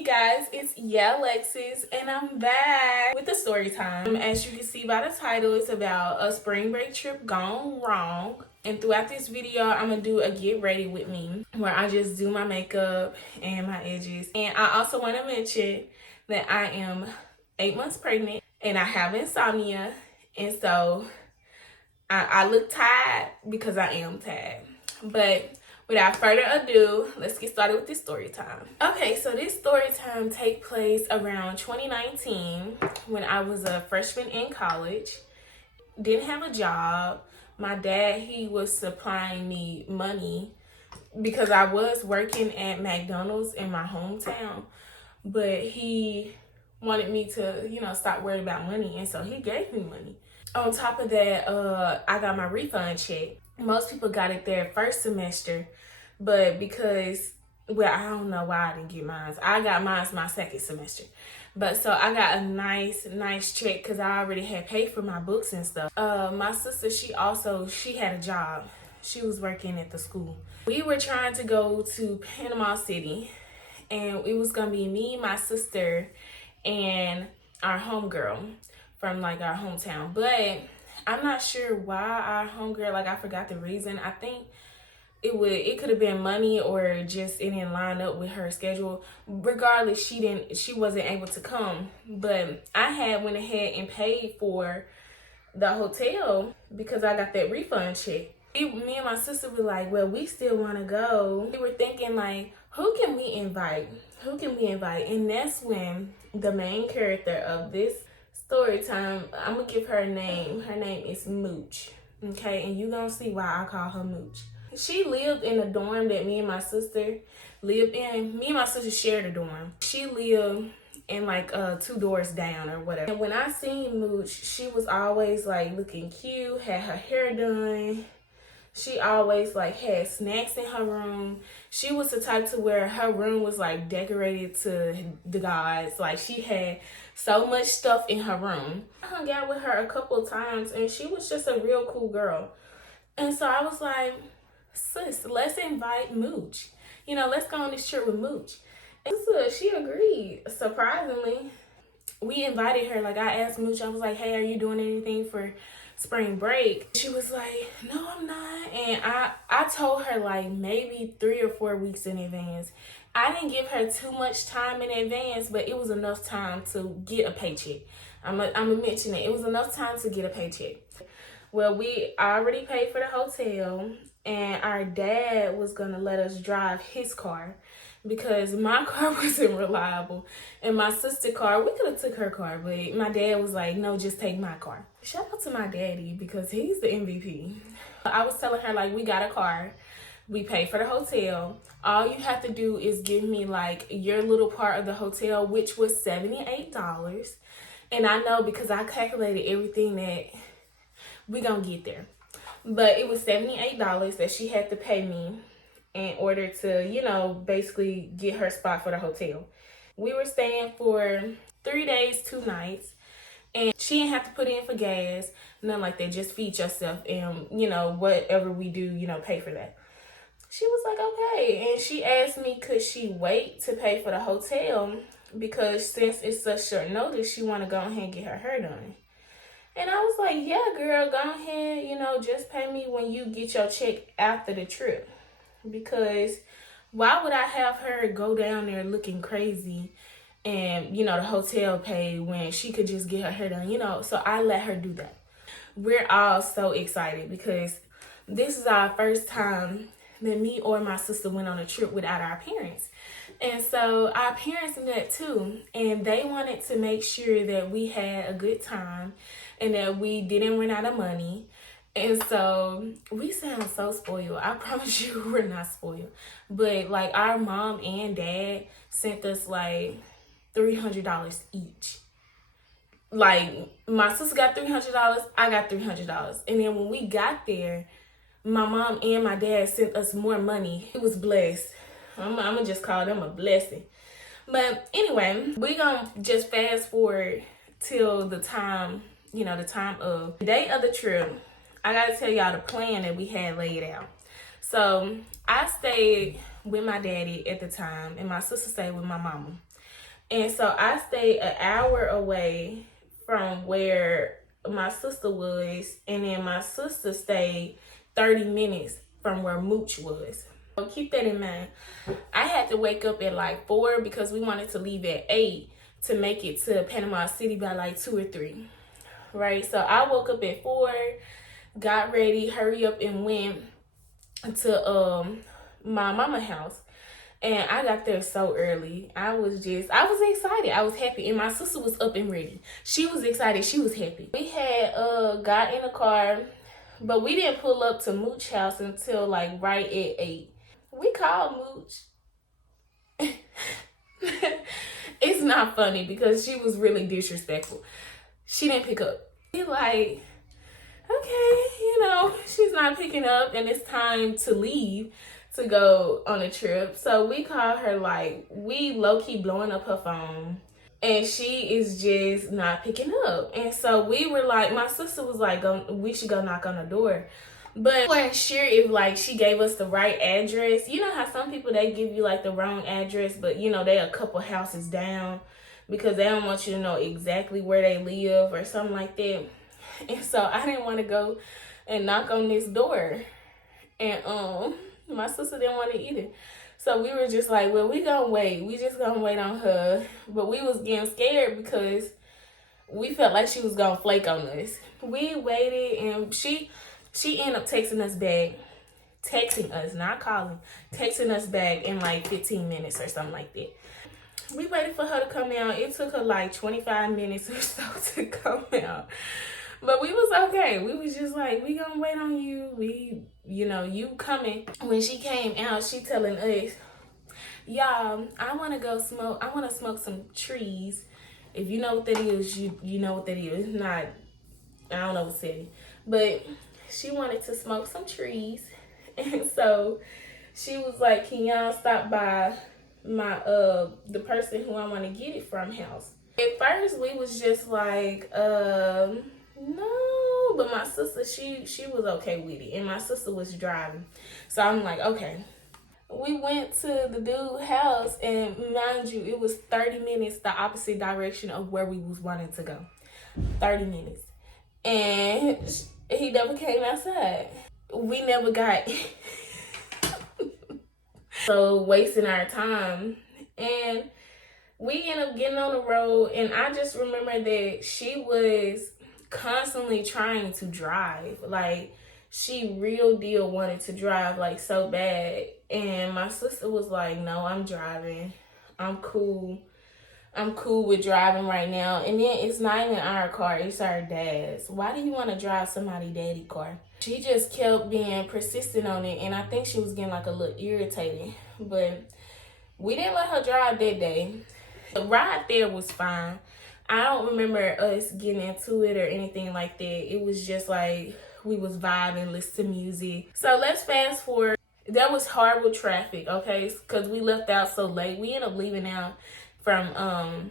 Hey guys, it's Alexis and I'm back with the story time. As you can see by the title, it's about a spring break trip gone wrong. And throughout this video, I'm gonna do a get ready with me where I just do my makeup and my edges. And I also want to mention that I am 8 months pregnant and I have insomnia. And so I look tired because I am tired. But without further ado, let's get started with this story time. Okay, so this story time take place around 2019 when I was a freshman in college. Didn't have a job. My dad, he was supplying me money because I was working at McDonald's in my hometown, but he wanted me to, stop worrying about money, and so he gave me money. On top of that, I got my refund check. Most people got it their first semester, but because, I don't know why I didn't get mine. I got mine my second semester. But so I got a nice check because I already had paid for my books and stuff. My sister, she had a job. She was working at the school. We were trying to go to Panama City, and it was gonna be me, my sister, and our homegirl from our hometown. But I'm not sure why our homegirl, I forgot the reason. I think it could have been money or just it didn't line up with her schedule. Regardless, she wasn't able to come. But I had went ahead and paid for the hotel because I got that refund check. Me and my sister were like, well, we still want to go. We were thinking who can we invite? And that's when the main character of this story time, I'm gonna give her a name. Her name is Mooch. Okay, and you gonna see why I call her Mooch. She lived in a dorm that me and my sister lived in. Me and my sister shared a dorm. She lived in 2 doors down or whatever. And when I seen Mooch, she was always looking cute, had her hair done. She always had snacks in her room. She was the type to where her room was decorated to the gods. She had so much stuff in her room. I hung out with her a couple of times and she was just a real cool girl. And so I was like, sis, let's invite Mooch. Let's go on this trip with Mooch. And so she agreed, surprisingly. We invited her. I asked Mooch, I was like, hey, are you doing anything for spring break? She was like, no, I'm not. And I told her maybe 3 or 4 weeks in advance. I didn't give her too much time in advance, but it was enough time to get a paycheck. I'm gonna mention it. It was enough time to get a paycheck. Well, we already paid for the hotel, and our dad was gonna let us drive his car because my car wasn't reliable, and my sister's car, we could have took her car, but my dad was like, no, just take my car. Shout out to my daddy because he's the MVP. I was telling her we got a car, we paid for the hotel. All you have to do is give me your little part of the hotel, which was $78. And I know because I calculated everything that we gonna get there. But it was $78 that she had to pay me in order to, basically get her spot for the hotel. We were staying for 3 days, 2 nights. And she didn't have to put in for gas, nothing like that. Just feed yourself and, whatever we do, pay for that. She was like, okay. And she asked me, could she wait to pay for the hotel? Because since it's such short notice, she want to go ahead and get her hair done. And I was like, yeah, girl, go ahead, just pay me when you get your check after the trip. Because why would I have her go down there looking crazy and, the hotel paid when she could just get her hair done, So I let her do that. We're all so excited because this is our first time that me or my sister went on a trip without our parents. And so our parents knew that too. And they wanted to make sure that we had a good time and that we didn't run out of money. And so we sound so spoiled. I promise you we're not spoiled. But our mom and dad sent us $300 each. My sister got $300, I got $300. And then when we got there, my mom and my dad sent us more money. It was blessed. I'm gonna just call them a blessing. But anyway, we gonna just fast forward till the time, the time of the day of the trip. I gotta tell y'all the plan that we had laid out. So I stayed with my daddy at the time, and my sister stayed with my mama. And so I stayed an hour away from where my sister was, and then my sister stayed 30 minutes from where Mooch was. So keep that in mind. I had to wake up at like 4 because we wanted to leave at 8 to make it to Panama City by like 2 or 3. Right? So I woke up at 4, got ready, hurry up, and went to my mama house. And I got there so early. I was excited. I was happy. And my sister was up and ready. She was excited. She was happy. We had got in a car, but we didn't pull up to Mooch house until like right at 8. We called Mooch. It's not funny because she was really disrespectful. She didn't pick up. He like, okay, she's not picking up and it's time to leave to go on a trip. So we called her, like, we low-key blowing up her phone, and she is just not picking up. And so we were like, my sister was like, we should go knock on the door. But we weren't sure if like she gave us the right address. You know how some people, they give you like the wrong address, but they a couple houses down because they don't want you to know exactly where they live or something like that. And so I didn't want to go and knock on this door. And my sister didn't want it either. So we were just like, well, we gonna wait. We just gonna wait on her. But we was getting scared because we felt like she was gonna flake on us. We waited, and she ended up texting us back. Texting us, not calling. Texting us back in like 15 minutes or something like that. We waited for her to come out. It took her like 25 minutes or so to come out. But we was okay. We was just like, we gonna wait on you. You coming. When she came out, she telling us, y'all, I want to go smoke. I want to smoke some trees. If you know what that is, you know what that is. Not, I don't know what city. But she wanted to smoke some trees. And so she was like, can y'all stop by my, the person who I want to get it from house? At first, we was just like, no, but my sister, she was okay with it, and my sister was driving, so I'm like, okay. We went to the dude's house, and mind you, it was 30 minutes the opposite direction of where we was wanting to go. 30 minutes, and he never came outside. We never got so wasting our time, and we ended up getting on the road. And I just remember that she was constantly trying to drive. Like, she real deal wanted to drive like so bad, and my sister was like, no, I'm driving. I'm cool with driving right now. And then it's not even our car, it's our dad's. Why do you want to drive somebody's daddy car? She just kept being persistent on it, and I think she was getting like a little irritated. But we didn't let her drive that day. The ride there was fine. I don't remember us getting into it or anything like that. It was just like we was vibing, listening to music. So let's fast forward. There was horrible traffic, okay? Because we left out so late. We ended up leaving out from,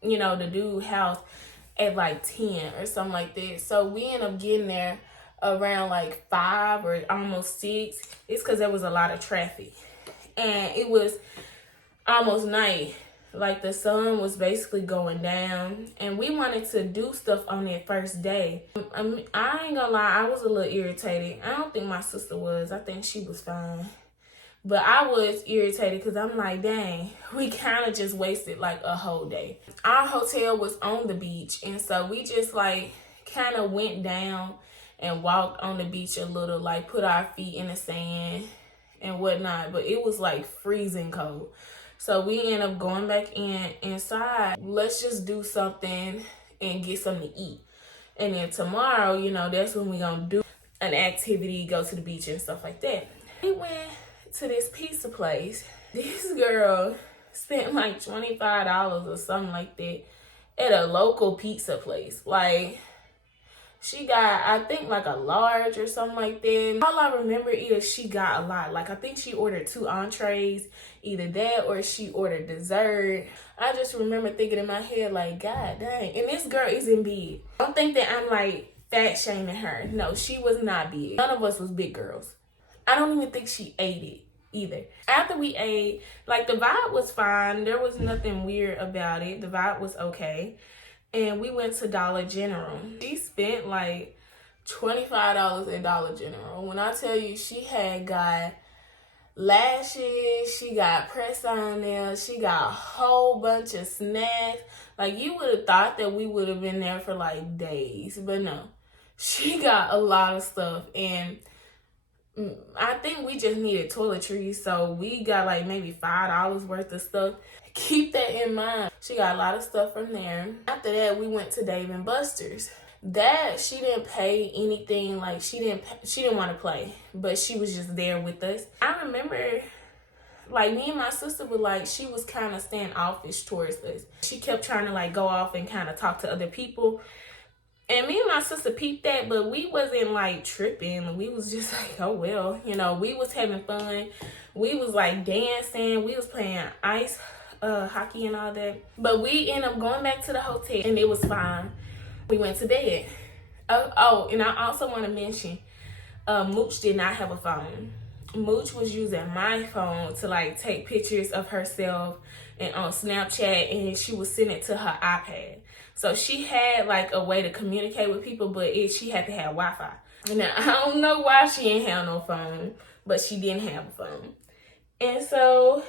the dude's house at like 10 or something like that. So we ended up getting there around like 5 or almost 6. It's because there was a lot of traffic. And it was almost night. Like, the sun was basically going down, and we wanted to do stuff on that first day. I ain't gonna lie, I was a little irritated. I don't think my sister was. I think she was fine. But I was irritated because I'm like, dang, we kind of just wasted like a whole day. Our hotel was on the beach, and so we just like kind of went down and walked on the beach a little, like put our feet in the sand and whatnot. But it was like freezing cold. So we end up going back inside. Let's just do something and get something to eat. And then tomorrow, that's when we gonna do an activity, go to the beach and stuff like that. We went to this pizza place. This girl spent like $25 or something like that at a local pizza place. Like, she got, I think, like a large or something like that. All I remember is she got a lot. Like, I think she ordered 2 entrees, either that or she ordered dessert. I just remember thinking in my head, like, God dang. And this girl isn't big. Don't think that I'm, like, fat shaming her. No, she was not big. None of us was big girls. I don't even think she ate it. either. After we ate, like, the vibe was fine. There was nothing weird about it. The vibe was okay. And we went to Dollar General. She spent like $25 at Dollar General. When I tell you, she had got lashes, she got press-on nails, she got a whole bunch of snacks. Like, you would have thought that we would have been there for like days, but no. She got a lot of stuff, and I think we just needed toiletries, so we got like maybe $5 worth of stuff. Keep that in mind. She got a lot of stuff from there. After that, we went to Dave and Buster's. That, she didn't pay anything. Like, she didn't want to play, but she was just there with us. I remember, like, me and my sister were like, she was kind of standoffish towards us. She kept trying to like go off and kind of talk to other people. And me and my sister peeped that, but we wasn't like tripping. We was just like, oh well, you know, we was having fun. We was like dancing. We was playing ice hockey and all that. But we ended up going back to the hotel, and it was fine. We went to bed. Oh, and I also want to mention, Mooch did not have a phone. Mooch was using my phone to like take pictures of herself and on Snapchat, and she was sending it to her iPad. So she had like a way to communicate with people, but she had to have Wi-Fi. Now, I don't know why she didn't have no phone, but she didn't have a phone. And so,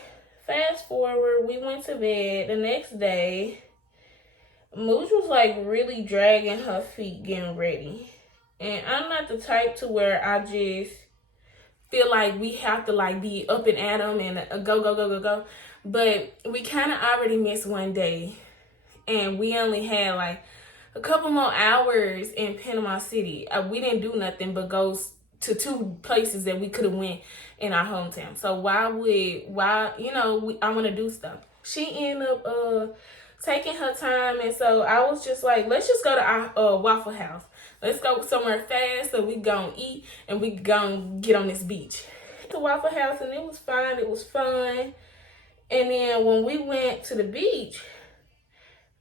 fast forward, we went to bed. The next day, Mooch was like really dragging her feet getting ready. And I'm not the type to where I just feel like we have to like be up and at them and go. But we kind of already missed one day. And we only had like a couple more hours in Panama City. We didn't do nothing but go to 2 places that we could have went in our hometown. So I want to do stuff. She ended up taking her time, and so I was just like, let's just go to our Waffle House. Let's go somewhere fast so we gonna eat and we gonna get on this beach. To Waffle House, and it was fine. It was fun. And then when we went to the beach,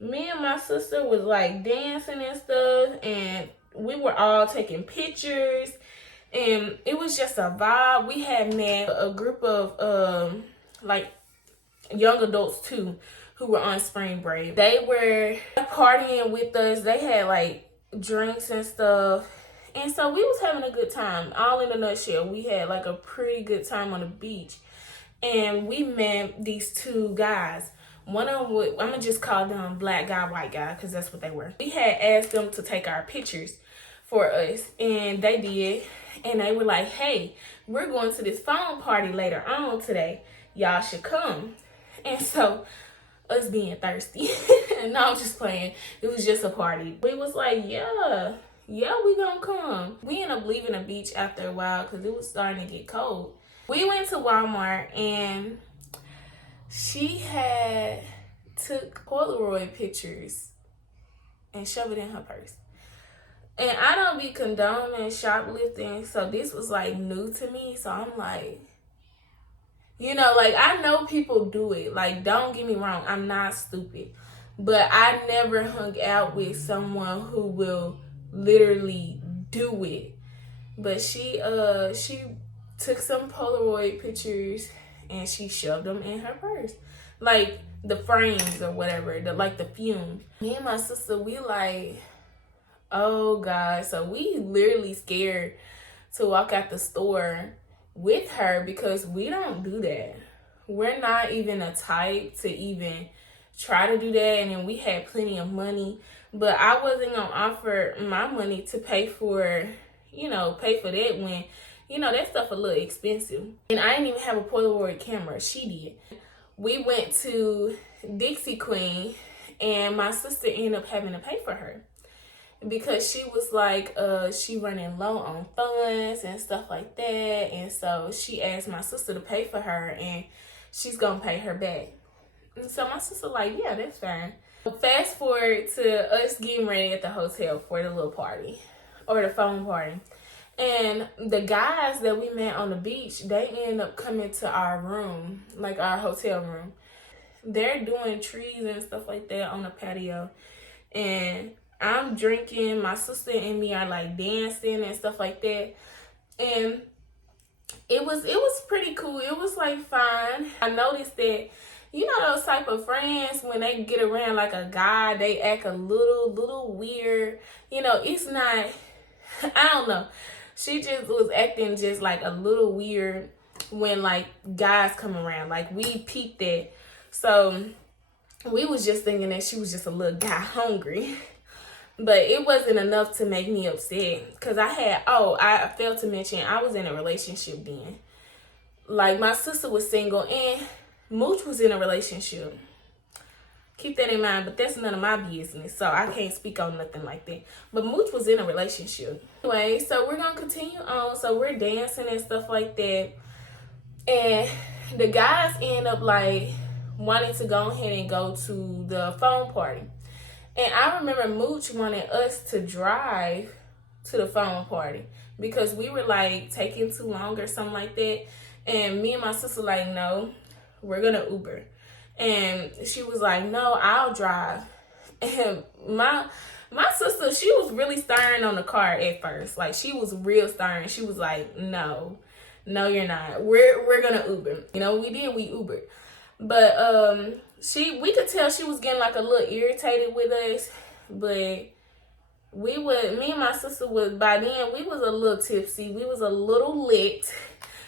me and my sister was like dancing and stuff, and we were all taking pictures, and it was just a vibe. We had met a group of like young adults too who were on spring break. They were partying with us. They had like drinks and stuff, and so we was having a good time. All in a nutshell, we had like a pretty good time on the beach, and we met these 2 guys. One of them, I'm going to just call them black guy, white guy, because that's what they were. We had asked them to take our pictures for us, and they did. And they were like, hey, we're going to this phone party later on today. Y'all should come. And so, us being thirsty. No, I'm just playing. It was just a party. We was like, yeah, we gonna come. We ended up leaving the beach after a while because it was starting to get cold. We went to Walmart, and she had took Polaroid pictures and shoved it in her purse. And I don't be condoning shoplifting, so this was like new to me. So I'm like, you know, like, I know people do it. Like, don't get me wrong, I'm not stupid. But I never hung out with someone who will literally do it. But she took some Polaroid pictures and she shoved them in her purse. Like, the frames or whatever, the fumes. Me and my sister, we like, oh God. So we literally scared to walk out the store with her because we don't do that. We're not even a type to even try to do that. And then we had plenty of money, but I wasn't gonna offer my money to pay for that when, that stuff a little expensive. And I didn't even have a Polaroid camera. She did. We went to Dixie Queen, and my sister ended up having to pay for her because she was like, she running low on funds and stuff like that. And so she asked my sister to pay for her, and she's gonna pay her back. And so my sister like, yeah, that's fine. Fast forward to us getting ready at the hotel for the little party or the phone party. And the guys that we met on the beach, they end up coming to our room, like our hotel room. They're doing trees and stuff like that on the patio. And I'm drinking. My sister and me are like dancing and stuff like that. And it was pretty cool. It was like fine. I noticed that, you know, those type of friends, when they get around like a guy, they act a little weird. You know, it's not, I don't know. She just was acting just like a little weird when like guys come around. Like we peeped that. So we was just thinking that she was just a little guy hungry. But it wasn't enough to make me upset. Because I failed to mention, I was in a relationship then. Like, my sister was single and Mooch was in a relationship. Keep that in mind, but that's none of my business. So, I can't speak on nothing like that. But Mooch was in a relationship. Anyway, so we're going to continue on. So, we're dancing and stuff like that. And the guys end up, like, wanting to go ahead and go to the phone party. And I remember Mooch wanted us to drive to the phone party because we were like taking too long or something like that. And me and my sister like, no, we're gonna Uber. And she was like, no, I'll drive. And my sister, she was really stern on the car at first. Like she was real stern. She was like, no, you're not. We're gonna Uber. You know, we Ubered. But we could tell she was getting like a little irritated with us, but me and my sister by then we was a little tipsy, we was a little lit,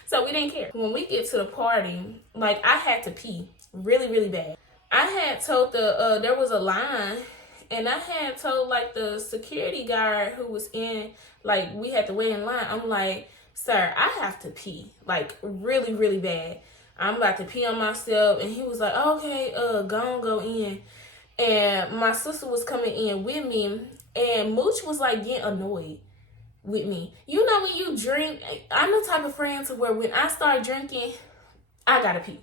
so we didn't care. When we get to the party, like I had to pee really bad. I had told there was a line, and I had told like the security guard who was in, like we had to wait in line. I'm like, sir, I have to pee, like really bad. I'm about to pee on myself. And he was like, okay, go in. And my sister was coming in with me. And Mooch was like getting annoyed with me. You know, when you drink, I'm the type of friend to where when I start drinking, I gotta pee.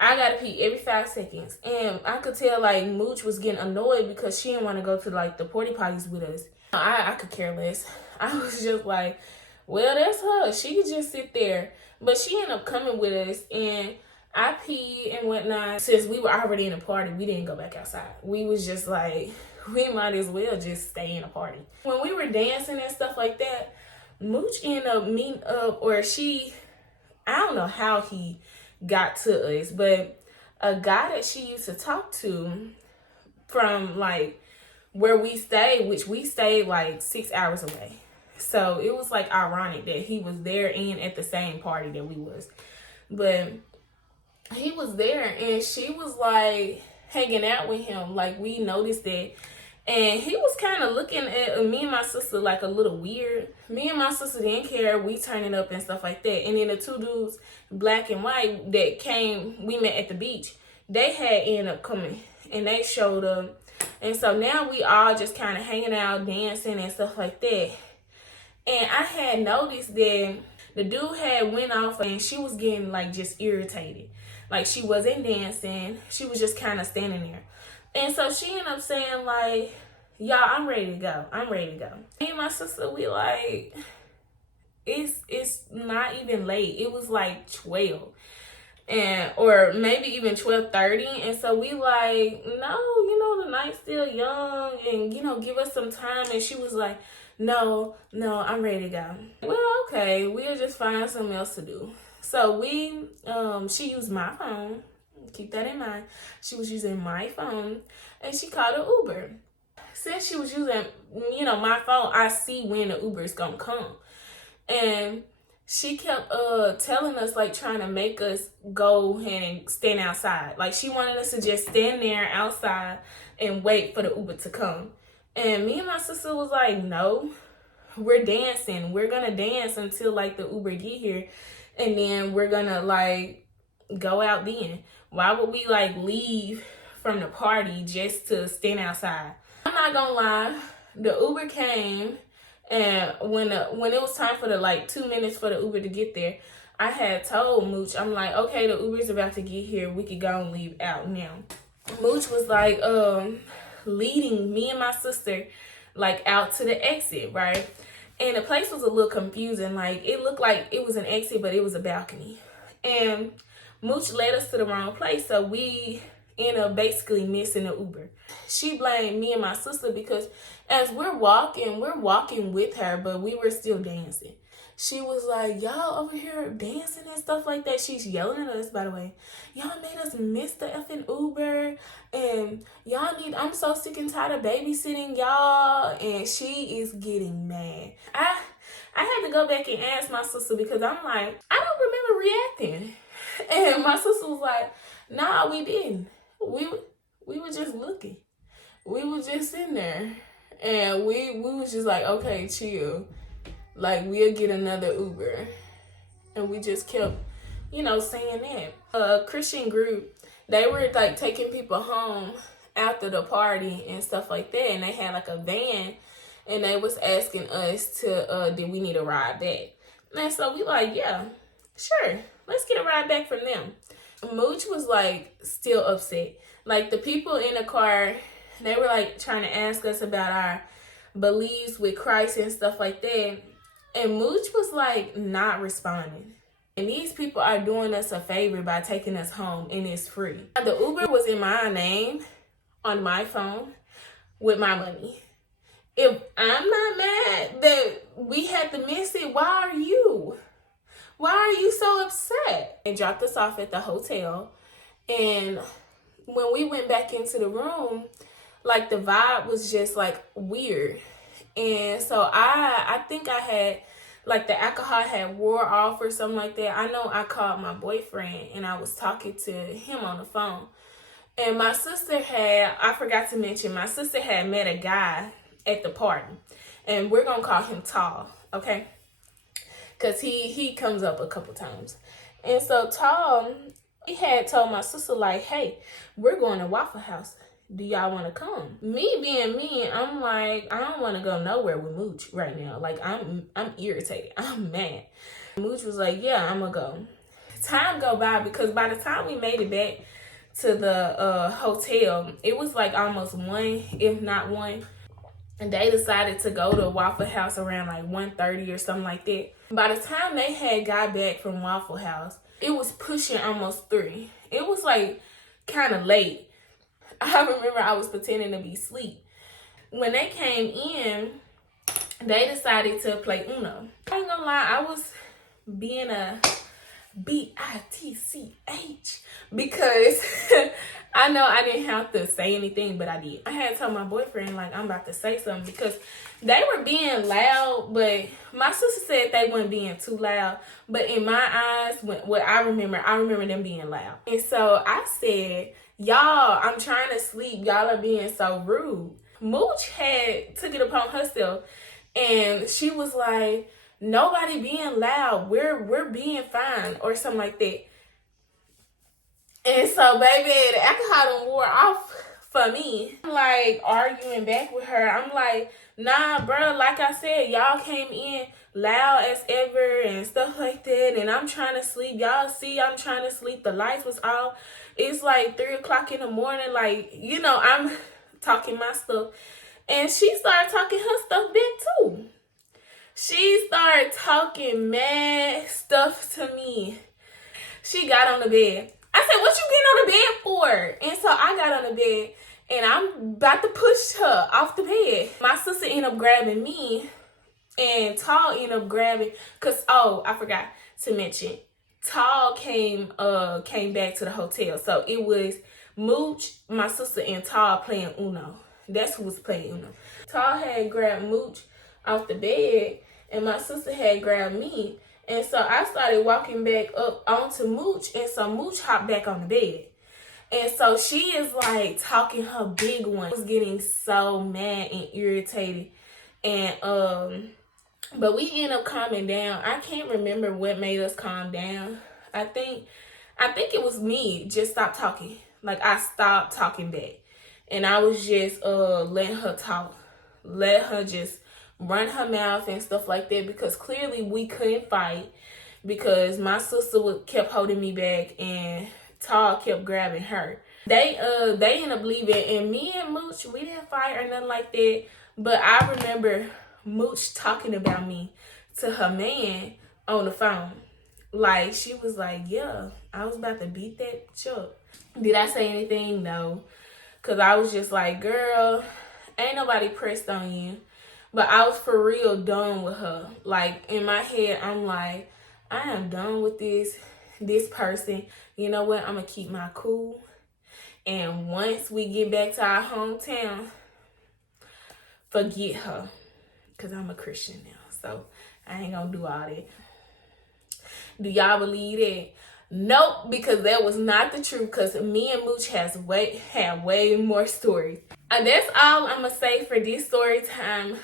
I gotta pee every 5 seconds. And I could tell like Mooch was getting annoyed because she didn't want to go to like the party parties with us. I could care less. I was just like, well, that's her. She could just sit there. But she ended up coming with us, and I peed and whatnot. Since we were already in a party, we didn't go back outside. We was just like, we might as well just stay in a party. When we were dancing and stuff like that, Mooch ended up meeting up, I don't know how he got to us, but a guy that she used to talk to from like where we stayed, which we stayed like 6 hours away. So it was like ironic that he was there and at the same party that we was. But he was there and she was like hanging out with him. Like we noticed that. And he was kind of looking at me and my sister like a little weird. Me and my sister didn't care. We turning up and stuff like that. And then the two dudes, black and white, that we met at the beach, they had ended up coming and they showed up. And so now we all just kind of hanging out, dancing and stuff like that. And I had noticed that the dude had went off and she was getting like just irritated. Like she wasn't dancing. She was just kind of standing there. And so she ended up saying like, y'all, I'm ready to go. Me and my sister, we like, it's not even late. It was like 12. Or maybe even 12:30. And so we like, no, you know, the night's still young and, you know, give us some time. And she was like, no, I'm ready to go. Well, okay, we'll just find something else to do. So she used my phone. Keep that in mind. She was using my phone and she called an Uber. Since she was using, you know, my phone, I see when the Uber is gonna come. And she kept telling us, like, trying to make us go ahead and stand outside. Like, she wanted us to just stand there outside and wait for the Uber to come. And me and my sister was like, no, we're dancing. We're going to dance until, like, the Uber get here. And then we're going to, like, go out then. Why would we, like, leave from the party just to stand outside? I'm not going to lie. The Uber came. And when it was time for 2 minutes for the Uber to get there, I had told Mooch, I'm like, okay, the Uber's about to get here. We could go and leave out now. Mooch was like, leading me and my sister, like, out to the exit, right? And the place was a little confusing. Like, it looked like it was an exit, but it was a balcony. And Mooch led us to the wrong place, so we ended up basically missing the Uber. She blamed me and my sister because as we're walking with her, but we were still dancing. she was like, y'all over here dancing and stuff like that. She's yelling at us, by the way. Y'all made us miss the effing Uber. And I'm so sick and tired of babysitting y'all. And she is getting mad. I had to go back and ask my sister because I'm like, I don't remember reacting. And my sister was like, nah, we didn't. We were just looking. We were just sitting there. And we was just like, okay, chill. Like, we'll get another Uber. And we just kept, saying that. A Christian group, they were like taking people home after the party and stuff like that. And they had like a van. And they was asking us did we need a ride back? And so we like, yeah, sure. Let's get a ride back from them. Mooch was like still upset. Like the people in the car, they were like trying to ask us about our beliefs with Christ and stuff like that. And Mooch was like not responding. And these people are doing us a favor by taking us home and it's free. The Uber was in my name on my phone with my money. If I'm not mad that we had to miss it, why are you? Why are you so upset? And dropped us off at the hotel. And when we went back into the room, like the vibe was just like weird. And so I think I had, like the alcohol had wore off or something like that. I know I called my boyfriend and I was talking to him on the phone. And my sister I forgot to mention, my sister had met a guy at the party. And we're going to call him Tall, okay? Because he comes up a couple times. And so Tall, he had told my sister, like, hey, we're going to Waffle House. Do y'all want to come? Me being me, I'm like, I don't want to go nowhere with Mooch right now. Like, I'm irritated. I'm mad. Mooch was like, yeah, I'm going to go. Time go by because by the time we made it back to the hotel, it was like almost 1, if not 1. And they decided to go to Waffle House around like 1:30 or something like that. By the time they had got back from Waffle House, it was pushing almost 3. It was like kind of late. I remember I was pretending to be asleep. When they came in, they decided to play Uno. I ain't gonna lie, I was being a bitch because I know I didn't have to say anything, but I did. I had told my boyfriend, like, I'm about to say something because they were being loud, but my sister said they weren't being too loud. But in my eyes, what I remember them being loud. And so I said, y'all, I'm trying to sleep. Y'all are being so rude. Mooch took it upon herself and she was like, nobody being loud. We're being fine or something like that. And so, baby, the alcohol done wore off for me. I'm like arguing back with her. I'm like, nah, bro, like I said, y'all came in loud as ever and stuff like that. And I'm trying to sleep. Y'all see I'm trying to sleep. The lights was off. It's like 3 o'clock in the morning. Like, I'm talking my stuff. And she started talking her stuff back too. She started talking mad stuff to me. She got on the bed. I said, what you getting on the bed for? And so I got on the bed and I'm about to push her off the bed. My sister ended up grabbing me and Tall ended up grabbing, because, I forgot to mention, Tall came back to the hotel. So it was Mooch, my sister, and Tall playing Uno. That's who was playing Uno. Tall had grabbed Mooch off the bed and my sister had grabbed me. And so I started walking back up onto Mooch, and so Mooch hopped back on the bed. And so she is like talking her big one. I was getting so mad and irritated. And but we ended up calming down. I can't remember what made us calm down. I think it was me just stopped talking. Like I stopped talking back. And I was just letting her talk. Let her just run her mouth and stuff like that, because clearly we couldn't fight because my sister kept holding me back and Tall kept grabbing her. They ended up leaving, and me and Mooch, we didn't fight or nothing like that, but I remember Mooch talking about me to her man on the phone. Like, she was like, yeah, I was about to beat that chuck. Did I say anything? No, because I was just like, girl, ain't nobody pressed on you. But I was for real done with her. Like, in my head, I'm like, I am done with this person. You know what? I'm going to keep my cool. And once we get back to our hometown, forget her. Because I'm a Christian now. So I ain't going to do all that. Do y'all believe that? Nope, because that was not the truth. Because me and Mooch had way more stories. And that's all I'm going to say for this story time.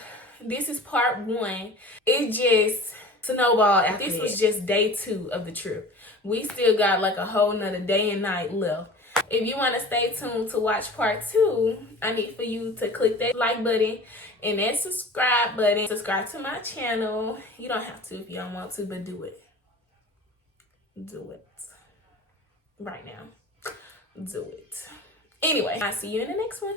This is part 1. It just snowballed after this. Was just day 2 of the trip. We still got like a whole nother day and night left. If you want to stay tuned to watch part 2, I need for you to click that like button and that subscribe button. Subscribe to my channel. You don't have to if you don't want to, but do it. Do it. Right now. Do it. Anyway, I'll see you in the next one.